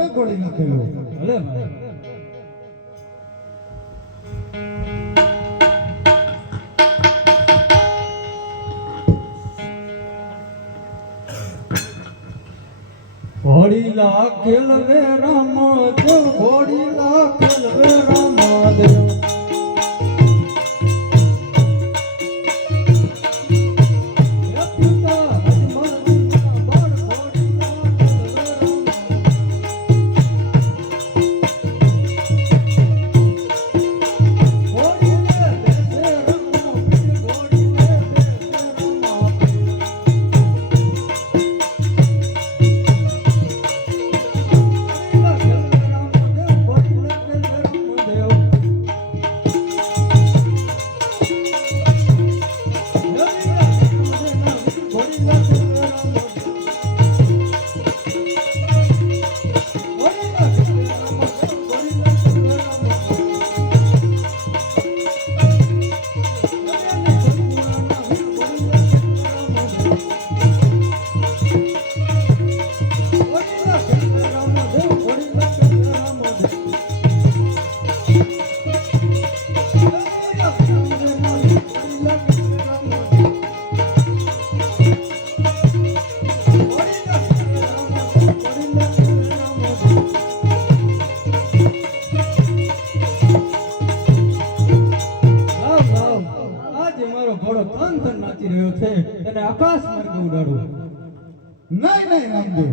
ભલે ઘોડી નાખેલો ભલે ઘોડી ખેલવે રામ દેવ ઘોડી ખેલવે રામ દેવ આકાશ માર્ગે ઉડાડું નહીં રામદેવ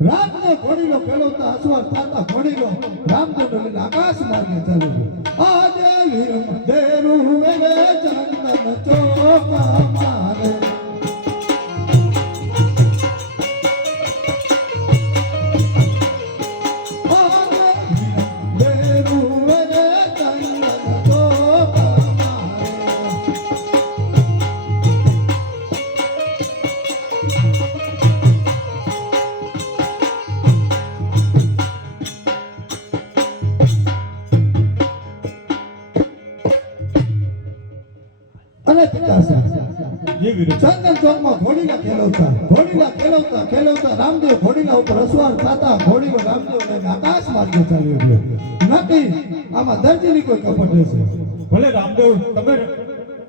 રામને ઘોડીલો ખેલવતા અસવાર થતા ઘોડીલો રામદેવ લઈને આકાશ માર્ગે ચાલ્યો આજે વીર મંદેરું વેવે ચંદન ચોકા મારે ચંદન ચોકમાં ઘોડીલા ખેલવતા રામદેવ ઘોડીલા ઉપર અસવાર થતા ઘોડીલો રામદેવ આકાશ માર્ગે ચાલ્યો ગયો નથી આમાં દરજીની કોઈ કપટ રહેશે ભલે રામદેવ તમે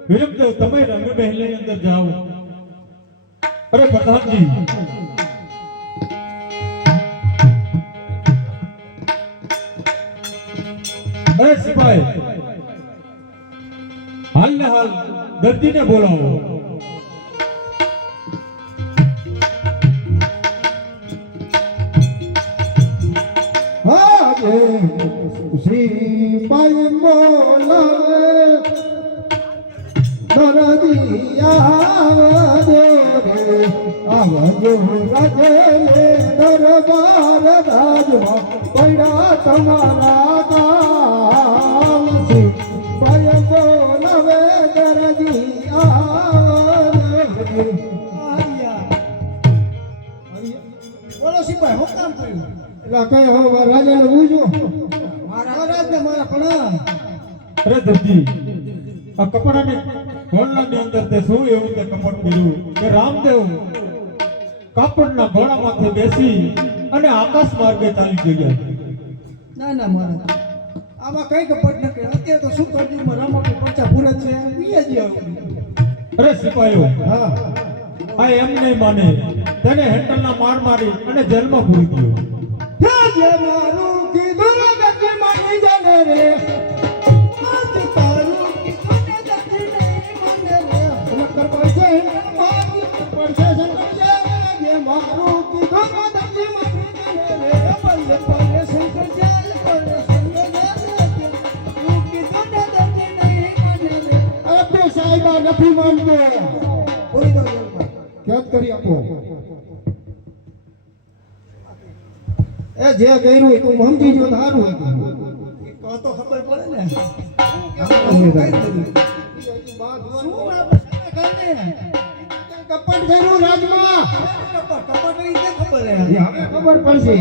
વિરમદેવ તમે રંગમહેલની અંદર જાઓ અરે પ્રધાનજી અરે સિપાઈ હાલ ને હાલ દરજીને બોલાવો સિપાઈ બોલાવે આવજો રાજે દરબાર રાજમાં પડ્યા તમારા કામ સિપાઈ બોલાવે દરજી બોલો સિપાઈ હું કામ કર્યું એટલે કઈ હવે રાજાને પૂછો મારા રાજને મારા પણ અરે દરજી આ કપડાની ઘોડાની અંદર તે શું એવું તે કપટ કર્યું કે રામદેવ કાપડના ઘોડામાંથી બેસી અને આકાશ માર્ગે ચાલી ગયા ના મારા આમાં કઈ કપટ ન કે અત્યારે તો શું કરતી માં રામા પચા ભૂલ છે પીએ જ અરે સિપાહીઓ હા આ એમ નહીં માને તેને હેન્ડલના માર મારી અને જેલમાં પૂરી ગયો જે મારું કીધું નથી માની જાને રે આજ તારું કીધું નથી માને રે નકર પડશે શંકર જે મારું કીધું નથી માની જાને રે પલ્લે પલ્લે શંકર જાલ પલ્લે શંકર તું કીધું નથી માને રે અરે સાહેબા નથી માનતો પૂરી દો કેદ કરી આપો એ જે કર્યું તું સમજી જો સારું હતું તો ખબર પડે ને કપટ કર્યું રાજમાં કપટ રીતે ખબર હે હવે ખબર પડશે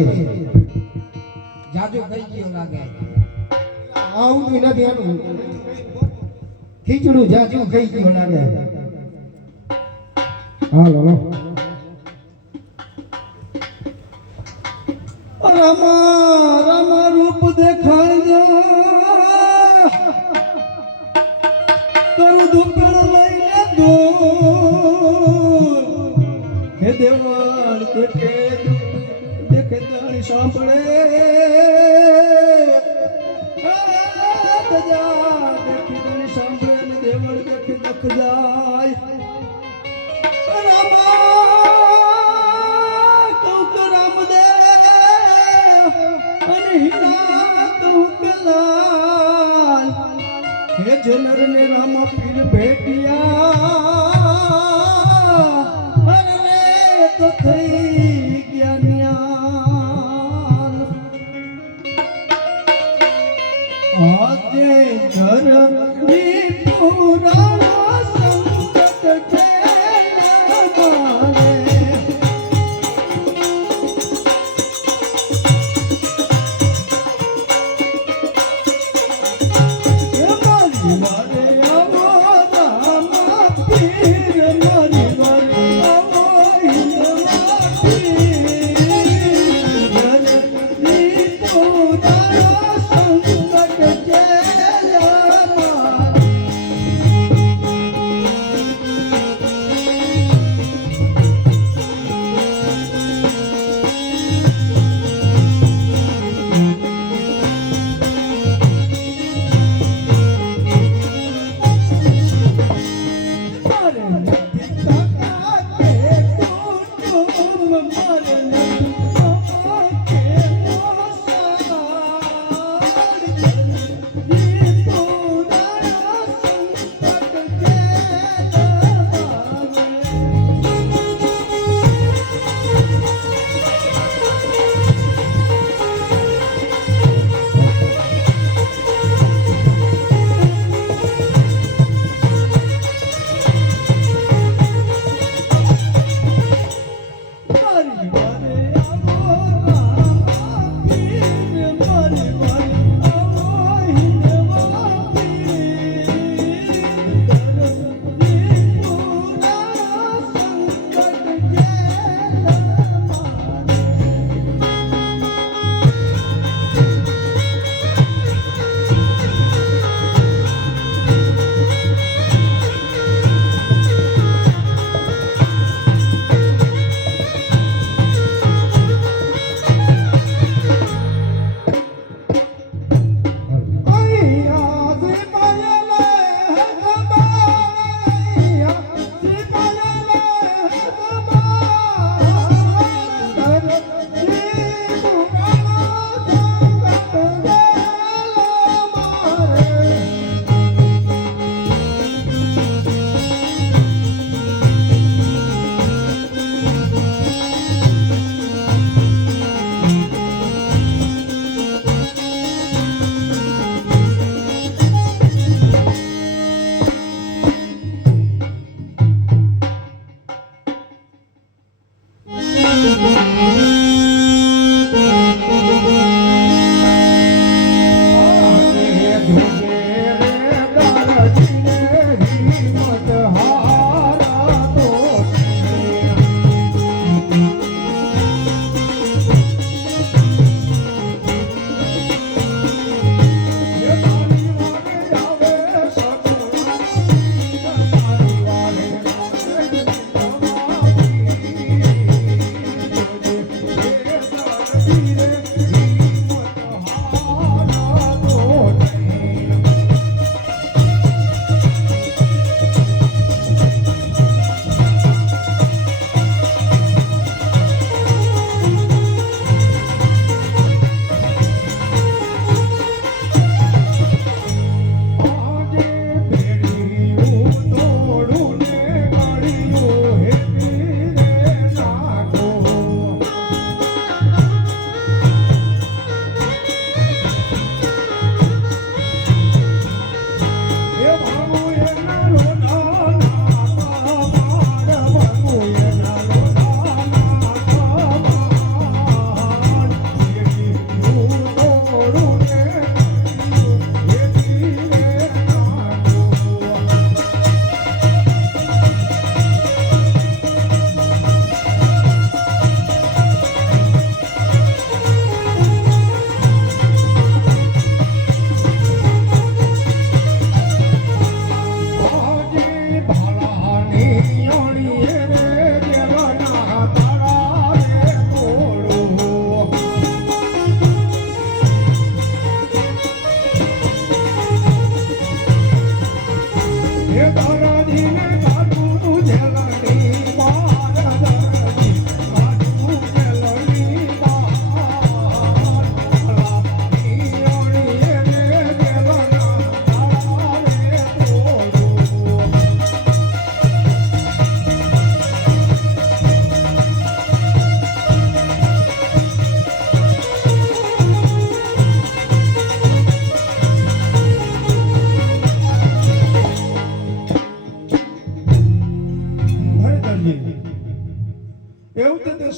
જાજુ થઈ ગયો લાગે આવું નથી આનું ખીચડું જાજુ ખાઈ ગયો લાગે હાલો રામા રામા રૂપ દેખાય કરું દુપડ લઈને દૂર હે દેવાળ દેખે દેખે દાણી સાંભળે દજા દેખી દાણી સાંભળે ને દેવળ દેખે દખ જાય રામા કહું તો રામદેવ અને હીરા કહું કે લાલ હે જનર ને રામા પીર ભેટિયા અરે તો થઈ ગયા ન્યાલ આજે ધરણી પુરાણા સંકટ છે અમારે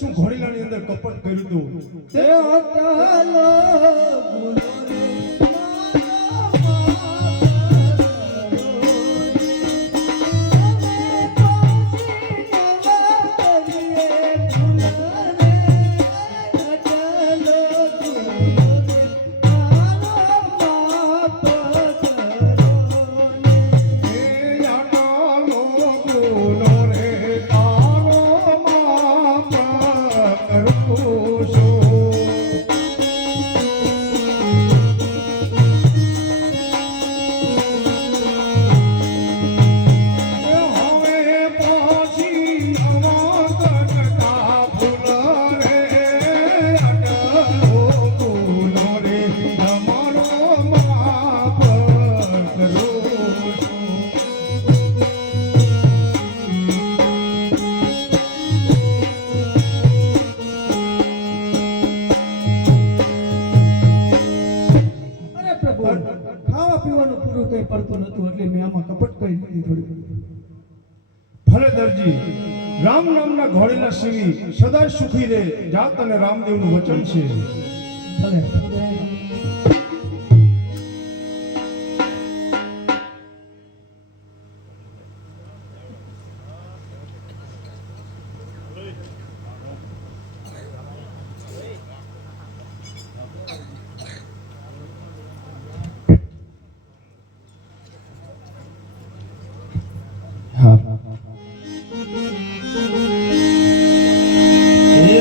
શું ઘોડીલાની અંદર કપટ કર્યું હતું તે અટલ ગુનો રે ખાવા પીવાનું પૂરું કઈ પડતું નતું એટલે મેં આમાં કપટ કરી દીધી થોડી. ભલે દરજી રામ નામના ઘોડીલા સિંહ સદા સુખી રહે જાત અને રામદેવનું વચન છે. ભલે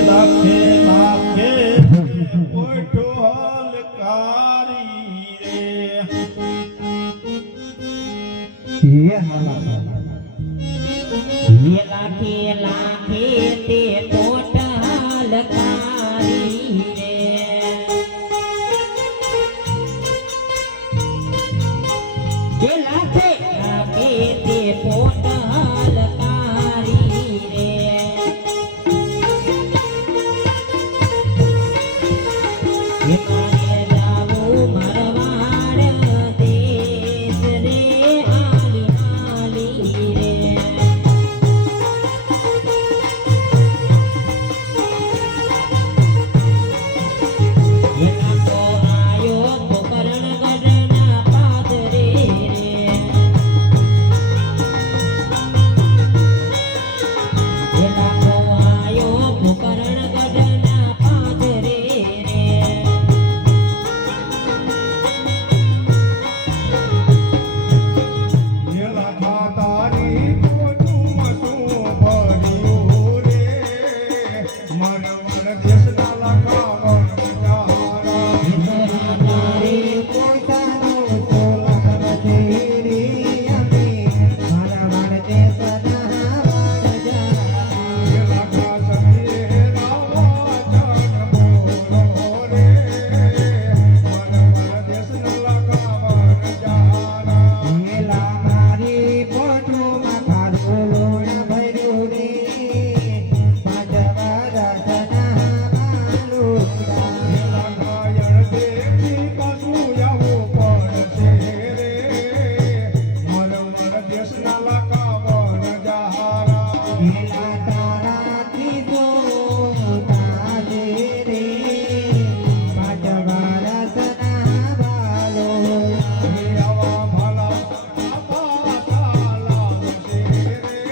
લાખે લાખે પોટો હલકારી રે ये हालात ये लाखे लाखे ते कोट हलकारी रे ये लाखे लाखे ते कोट हलकारी रे ये मारे जाऊ मरवाड़ देश रे आली आली रे એના આયો તો કરણ ગઢના પાદરે રે એના આયો તો કરણ ગઢના પાદરે રે એલા ખાતારી પોટુમાં શું ભર્યું રે મરવર દેશના લખાવણ વિચારા તારે પોતાનો સોલખ વધેરી અમે મારા વાળતે સદા વાળ જા એલા ખાતરીએ રાવા જન બોલો રે મરવર દેશના લખાવણ જારા મેલા મારી પોટુમાં ખાધું લોણ ભર્યું રે પાંચવા રસના માલુડા એલા ગાયણ દેખી પાછું આવવું પડશે રે મરવર દેશના લખાવણ જારા મેલા તારાથી જો તાજે રે પાંચવા રસના બાલો આવા ભાલા આપા ચાલાવશે રે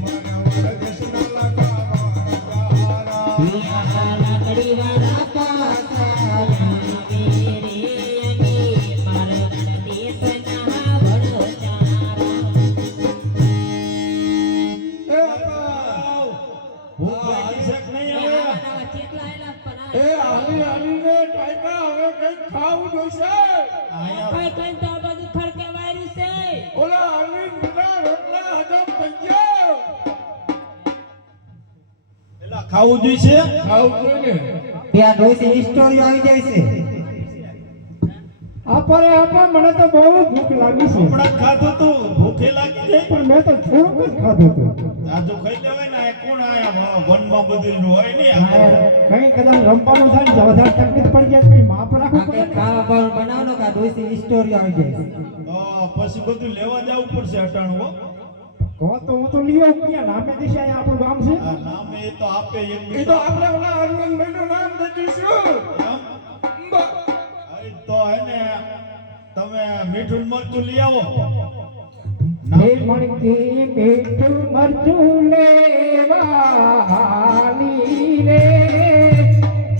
મરવર દેશના લખાવણ જારા લાકડી વાળા પાસા આવે રે અમે મારવાડ દેશના વડચારા ભૂખ લાગી છે કે નહીં હવે એ હાલી હાલીને ટાઈકા હવે કઈ ખાવું જોઈશે. ઓલા હાલી બીજા રોટલા હજમ થઈ ગયા. એલા ખાવું જોઈશે ખાવું જોઈએ ને. ત્યાં ડોસી સ્ટોરી આવી જાય છે આપા મને તો બહુ ભૂખ લાગી છે હમણાં ખાધું તું ભૂખે લાગી ગઈ પણ મેં તો થોડુંક જ ખાધું હતું. આજુ ખાઈ લેવાય ને આ કોણ આયા વનમાં બધું હોય ને કઈ કદાચ રમવાનું થાય ને વધારે તકલીફ પડી જાય કઈ માપ રાખવું પડે ને. ખાવા બનાવનો કા ડોસી સ્ટોરી આવી જાય છે તો પછી બધું લેવા જવું પડશે અટાણું હો તો હું તો લઈ આવું ક્યાં નામે દિશા અહીંયા આપણું ગામ છે આ નામે એ તો આપે એક એ તો આપણે ઓલા હનુમાનભાઈ નું નામ દઈશું તો એને તમે મીઠું મરચું લઈ આવો હે મણકી મીઠું મરચું લેવાની રે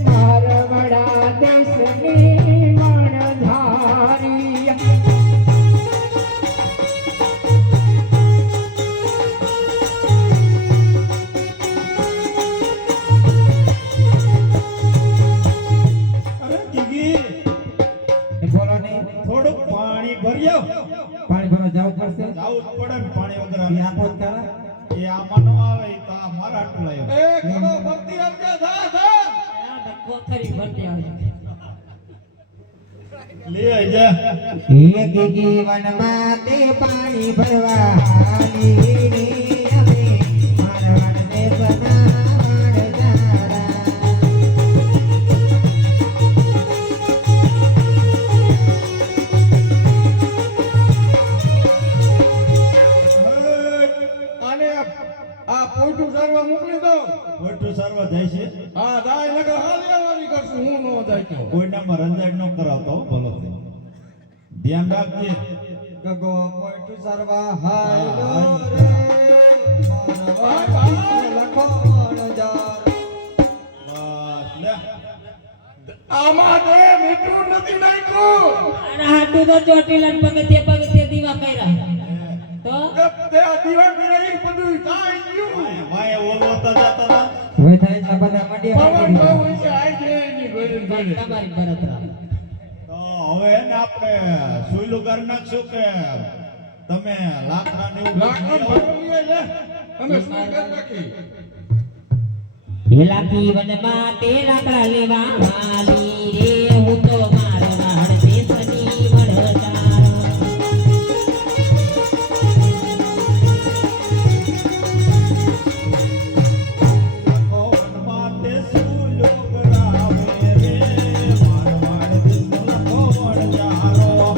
મારવાડા દેશની મણધારી અરે દીદી બોલો ને થોડુંક પાણી ભરી આવ પાણી ભરવા જવું પડશે જાવું જ પડે ને પાણી વગર એ આપો જ તારા એ આમાં ન આવે એ તો આ મારા આટલું લાવ્યો એ કરો ભક્તિ આપજે થા કોથરી ભરતી આવજો લે આઈ જા એક જીવનમાં તે પાણી ભરવા હાલી રે અમે મારવાડ દેશના માણજારા આને આ પોઈટું સારવા મોકલી દો મોટું સારવા જાય છે હા દાય નગર હાલ્યાવાળી કરશું હું નો જાય તો કોઈનામાં રંજાડ ન કરાવતો હો, ભલો થઈ ધ્યાન રાખજે ગગો પોઈટું સારવા હાલ્યો રે મારવા લખો નજાર બસ લે આમાં તો મીઠું નથી નાખ્યું અને હાટું તો ચોટીલા પગથિયે દીવા કર્યા તો તે આ દીવા પીરાઈ બધું કાઈ ગયું વાય ઓલો તો જાતા હતા હવે થાય એટલા બધા મંડ્યા પવન બહુ છે આઈ જે એની ગોળી ગોળી તમારી બરતરા તો હવે એને આપણે સુઈલું કરી નાખશું કે તમે લાકડા ને એવું લાકડો લઈ આવો? ભરવીએ લે અમે શું કરી નાખી હેલાકી વનમાં તે લાકડા લેવા વાલી રે હું તો મારવાડ દેશની વડતાર ભગવાનમાં તે સુઈલું કરાવે રે મારવાડ દેશનો લખો વણજારો.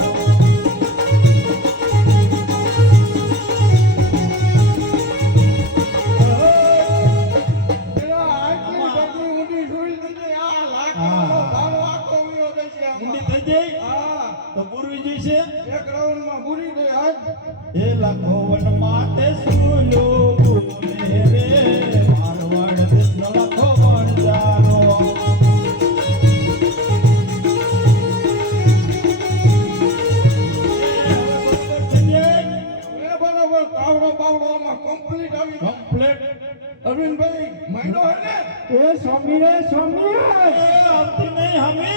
પેલા આટલી બધી ઊંડી સુઈ દીધી આ લાકડાનો ભાવ આખો વયો જશે ઊંડી આમાં. થઈ જાય હા તો પૂરવી જોઈશે એક રાઉન્ડમાં બુરી ગઈ આજ એ લખો વનમાં તે સુઈલું બોલે રે મારવાડ દેશનો લખો વણજારો. એ બરાબર કાવડો બાવડો આમાં કમ્પ્લીટ આવી ગયો. કમ્પ્લેટ અરવિંદભાઈ માંડો હે ને એ સ્વામી રે સ્વામી આવતી નહીં હમી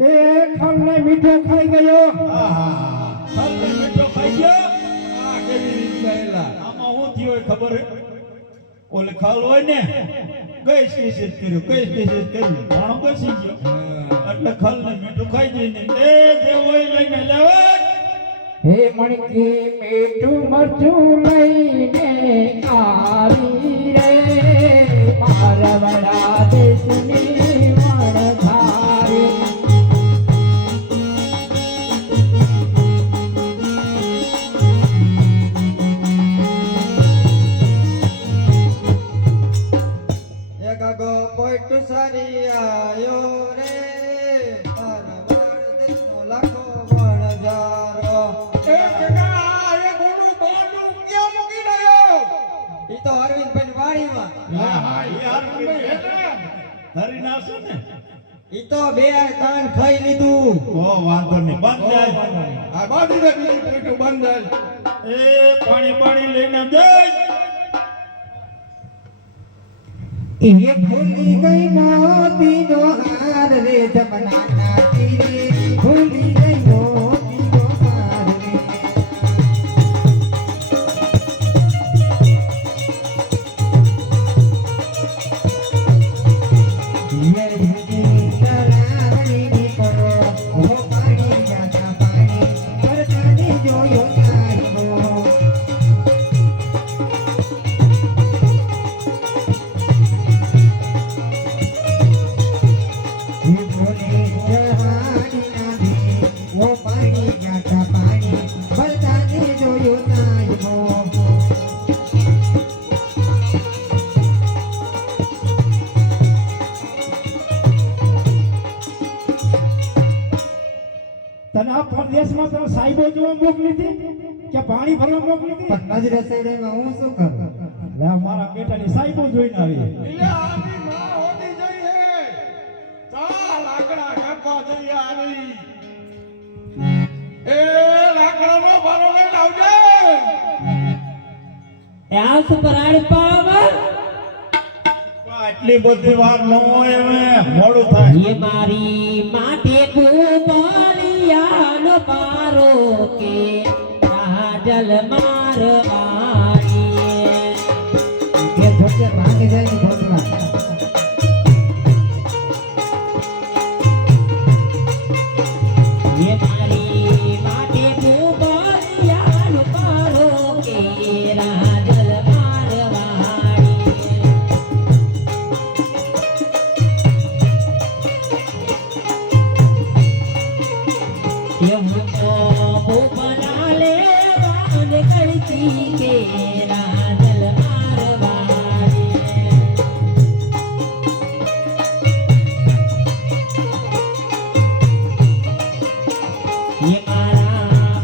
એ ખાને મીઠો ખાઈ ગયો આહા ખાલી મીઠો ખાઈ ગયો આ કેવી રીત ગયેલા આમાં શું થયું હોય ખબર હે ઓલે ખાલ હોય ને ગઈ કેસીસ કર્યું ભાણો બેસી ગયો એટલે ખલ ને મીઠું ખાઈ જઈને એ જે હોય લઈને લાવે હે મણકી મીઠું મરચું લઈને આવી રે મારવાડા દેશની વણધારી એ ગગો પોઈટ સારી આયો રે પરવર દેશનો લાખો વણજારો એ જગા એ ગોડું બાંડું ક્યાં મૂકી રહ્યો ઈ તો અરવિંદભાઈ વાડીમાં હા યાર ધરી નાખશે ને ઈ તો બે કાન ખાઈ લીધું ઓ વાંધો નહીં બંધ જાય આ બાંધી દે બીજી પોઈટ બંધ એ પાણી લઈને જાય એ ભૂલી ગઈ મોતીનો હાર રે જમનાના તીરે ભૂલી ગઈ મોતીનો હાર રે યે ભૂલી તલાવણી કરો ઓ પાણી જાતા પાણી પર તને જોયો કાઢો ભૂલી તને આ પરદેશમાં તને સાહેબો જોવા મોકલી હતી કે પાણી ભરવા મોકલી હતી? પણ નજરે સડેમાં હું શું કરું? લે મારા બેટાની સાહેબો જોઈને આવી. એટલે આની માં હોતી જઈએ ચાલ લાકડા કાપવા જઈએ આની એ લાકડાનો ભારો લઈને આવજે એ આ સુપરાડ પાવ આટલી બધી વાર ન હોય હવે મોડું થાય. ये मारी माटे गोपालियानो पारो के राजल मारवाड़ी કે ધોકે ભાંગી જાય ને ધોતરા. ये मारी माटे गोपालियानो पारो के राजल मारवाड़ी ये मुझको भूपना ले वान करती के राजल मारवाड़ी ये मारा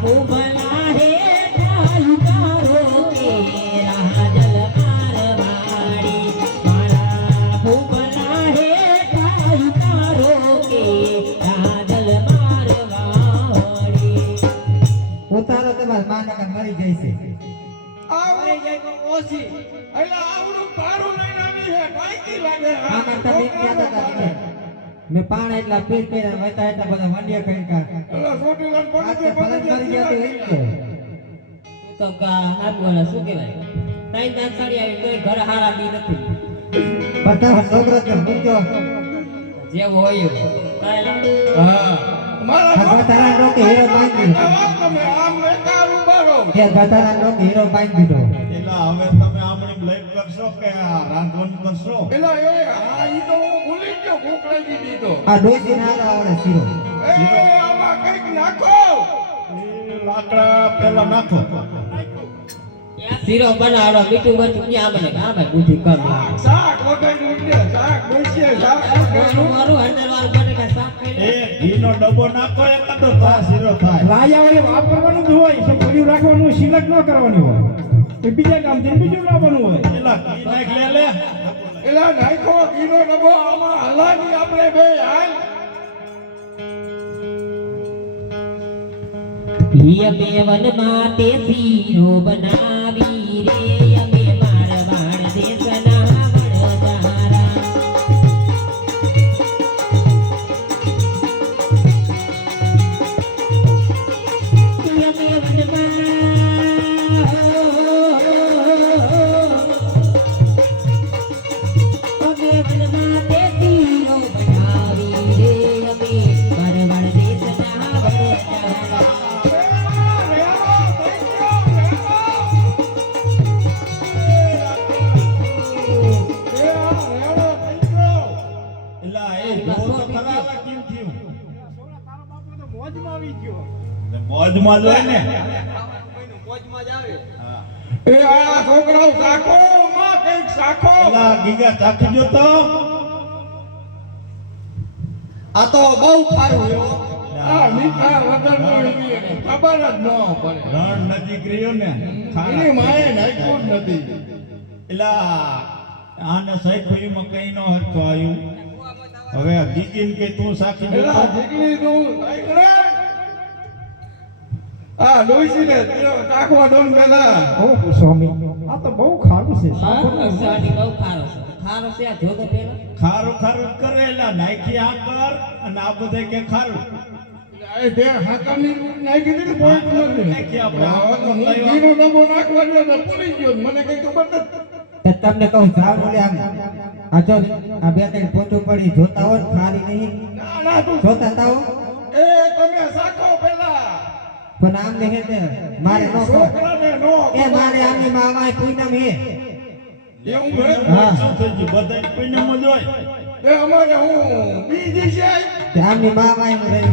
भूपना है तालुकारो के राजल मारवाड़ी मारा भूपना है तालुकारो के राजल मारवाड़ी ઉતારો તમારા માનકા મરી જાય છે. આવડી જાય તો ઓછી એટલે આવડું તારું લઈને આવી છે ટાઈકી લાગે આમાં તમે ક્યાં હતા તમે? મેં પાણા એટલા પીર પીર વતા એટલા બધા વંડિયા કરી કાઢ. એટલે છોટી લન આ તો ફરજ કરી ગયા તો એમ કે તો કા હાથ બોલા શું કહેવાય તાઈ દાંત સાડી આવી કોઈ ઘર હારા દી નથી બધા છોકરો તો મૂક્યો. જેવો હોય એવું કાંઈ હા મારા આ ગધાના ડોકે હીરો બાંધી દીધો. તમે આમ બેકાર ઉભારો તે ગધાના ડોકે હીરો બાંધી દીધો. એટલે હવે તમે આમણી લાઈવ કરશો કે આ રાંધવાનું કરશો? એટલે એ હા ઈ તો હું ભૂલી ગયો ભૂખ લાગી દીધો આ ડોસી નારા આવડે શીરો. એ આમાં કઈક નાખો એ લાકડા પેલા નાખો. શીરો બનાવડો મીઠું મરચું ક્યાં બને આ ભાઈ બુદ્ધિ કર શાક વગાડી ઉઠે શાક બનશે શાક વગાડ્યું. મારું હંડરવાલ બને કે શાક એ ખાઈને ઘીનો ડબ્બો નાખો એકાદો તો આ શીરો થાય. લાયા હોય વાપરવાનું જ હોય, શું પડ્યું રાખવાનું, સિલેક્ટ ન કરવાની હોય. એ બીજા કામ થી બીજું લાવવાનું હોય. પેલા ઘી નાખ લે એટલે નાખો ઘીનો ડબ્બો આમાં હલાવી આપણે બે હાલ અમે વન માતે શીરો બનાવી રે અમે મારવાડ દેશના વડજારા અમે વનમાં તે શીરો બનાવી રે અમે મારવાડ દેશના વડજારા એલા એ જોવો તો ખરા આલા કેમ થયું? મોજમાં આવી ગયો. એટલે મોજમાં જ હોય ને. હા. એ આ છોકરાઓ શાખો માં કઈક શાખો એલા ગીગા ચાખી જો તો. આ તો બહુ ખારું છે આ મીઠા વગરનું એની ખબર જ ન પડે રણ નજીક રહ્યો ને એની ખારા. માએ નાખ્યું જ નથી એલા આને સૈફઈમાં કઈ નો હરખો આવ્યું. હવે આ ગીગીને કે તું સાખી જો એલા તો. જીગલી નું સાંકળે. આ ડોસી ને ચાખવા દો ને પેલા ઓહો સ્વામી, આ તો બહુ ખારું છે. હા સાડી બહુ ખારો છે ખારો છે આ જોતો પેલા ખારું ખારું જ કરે એલા નાખી આ કર અને આ બધે કે ખારું. એ તે હાકાની નાખી દીધી પોઈન્ટ નથી નાખી આપણે. હા, તો હું ઘીનો ડબ્બો નાખવા ગયો તો ભૂલી ગયો મને કઈ ખબર નથી તે તમને કહું જાવ બોલે આમ આ જો આ બે ત્રણ પોતું પડી જોતા હો ને ખારી નહીં ના ના તું જોતા તાઓ એ તમે શાખો પેલા પણ આમ નહીં તે મારે નો કહો. છોકરાને નો એ મારે આમની મામા પૂનમ હે એવું હે હા શું થઈ ગયું? બધાય કોઈનામાં જ હોય. એ અમારે હું બીજી છે તે આમની મામા એમ રહી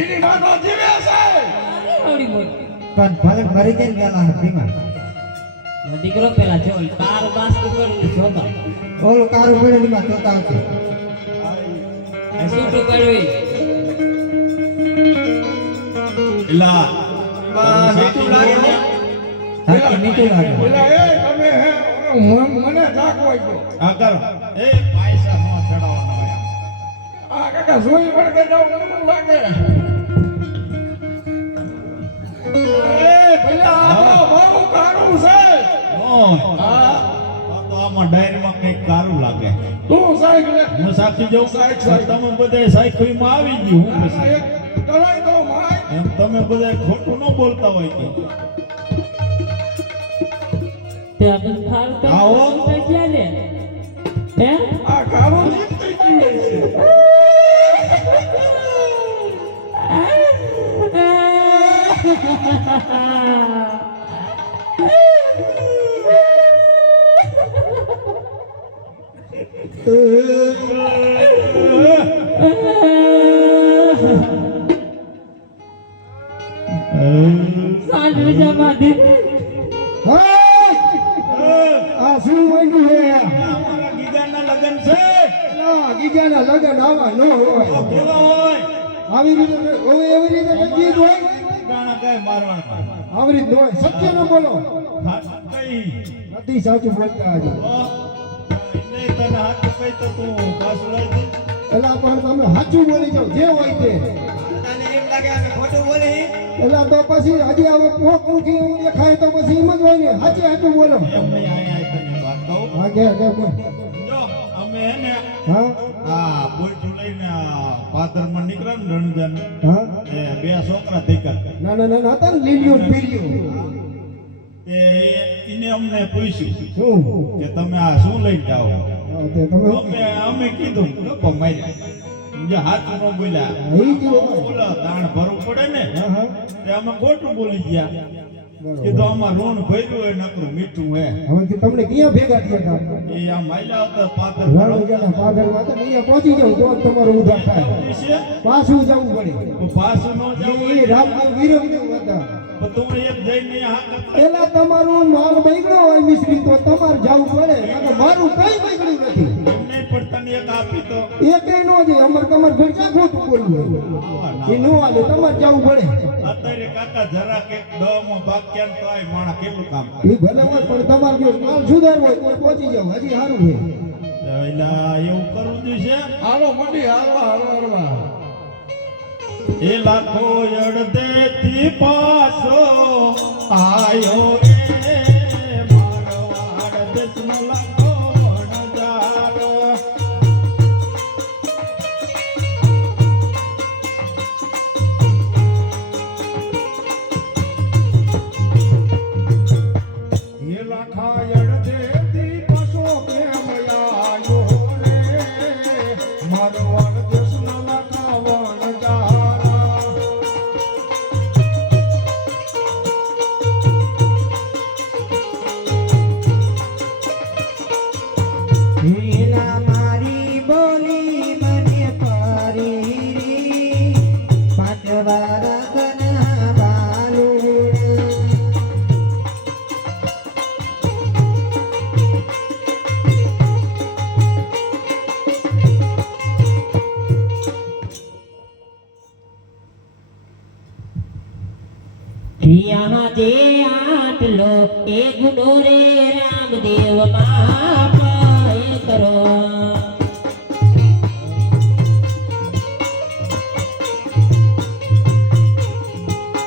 એની માનો જીવે છે અરે ઓડી મોટી પણ ભલે મરી જાય ને વેલા ધીમા દીકરો પેલા જો કાર બાસ કરીને જોતો ઓલું કારું પડેલી માં જોતા આવશે સૂટું પડ્યું એલા બા મીઠું લાગે ને સાચી મીઠું લાગે પેલા એ તમે હે મને નાખવા ગયો આ કર એ પૈસા નો ચડાવવાનો હોય આ કાકા જોઈ વળગે જાવ મને લાગે એ પેલા આ બહુ કારું છે ઓય હા આ તો આમાં ડાયરીમાં કંઈક કારું લાગે તું સાહેબ લે હું સાચી જઉં સાચી. તમે બધા સાયકલીમાં આવી ગયું હું પછી એક તળાઈ દો માય એમ તમે બધા ખોટું ન બોલતા હોય કે ત્યાં બધું ખારું તો આવો. ક્યાં લે હે આ કારું જીત થઈ ગયું છે સાંજે જમાડી આ શું માંગ્યું છે અમારા ગીગાના લગ્ન છે ગીજાના લગન આવા ન હોય તો કેવા હોય આવી રીતે હવે એવી રીતે નક્કી જ હોય ગાણા ગાય મારવાના આવી રીતે ન હોય સત્ય ન બોલો કઈ નથી સાચું બોલતા આજે એને તને હાથ કઈ તો તું પાછું લઈ દે એલા પણ તમે સાચું બોલી જાઓ જે હોય તે તને એમ લાગે અમે ખોટું બોલી એલા તો પછી હજી હવે પોક ઊંચી એવું દેખાય તો પછી એમ જ હોય ને સાચે સાચું બોલો એમ નહીં આયા તને વાત કહું હા કે બોલ જો અમે એને હા આ બોલચું લઈને પાદરમાં નીકળ્યા ને રણજન હા એ બે છોકરા થઈ ના ના ના હતા ને લીલીઓ ને પીલીઓ એને અમને પૂછ્યું શું કે તમે આ શું લઈને જાઓ હા, તે તમે અમે કીધું ગપ્પા માર્યા જે હાથ ન બોલ્યા ઈ જ હોય. બોલો તાણ ભરવું પડે ને હા હા તે અમે ખોટું બોલી ગયા બરોબર. કીધું આમાં રોણ ભર્યું હોય નકરું મીઠું હે હવે કે તમને ક્યાં ભેગા થયા હતા એ આ માયલા હતા પાદર રાણુજાના પાદરમાં હતા ને અહીંયા પહોંચી જાવ તો જ તમારું ઉધાર થાય પાછું જવું પડે પાછું ન જવું એ રામદેવ વીરમદેવ હતા તો તું એક જઈને હા કરતા પેલા તમારું માલ બગડ્યો હોય મિશ્રી તો તમારે જવું પડે કારણ કે મારું કઈ બગડ્યું નથી એમને પડતાની એક આપી તો એ કઈ નો છે અમારે તમારે ઘર ક્યાં ખોટું બોલવું હોય એ નો હાલે તમારે જવું પડે અત્યારે કાકા જરા કે દમાં ભાગ ક્યાં તો આય માણા કેટલું કામ એ ભલે હોય પણ તમારે જો માલ સુધારવો હોય તો પહોંચી જાવ હજી સારું છે કરે એલા એવું કરવું જોઈશે હાલો મંડી હાલો હાલો હાલો એ લાખો અડધેથી પાછો આયો રે મારો અડધેસનો લાખો વણજારો એ લાખા અડધેથી પાછો કેમ આયો રે મારો અડધેસનો લાખા વણજારા હીલા મારી બોલી મને પારી રી પાંચ વાર કના બાલુડા यहाँ जे आटलो ए गुनो रे रामदेव माप ए करो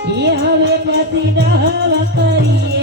ये हवे पति दहल करिए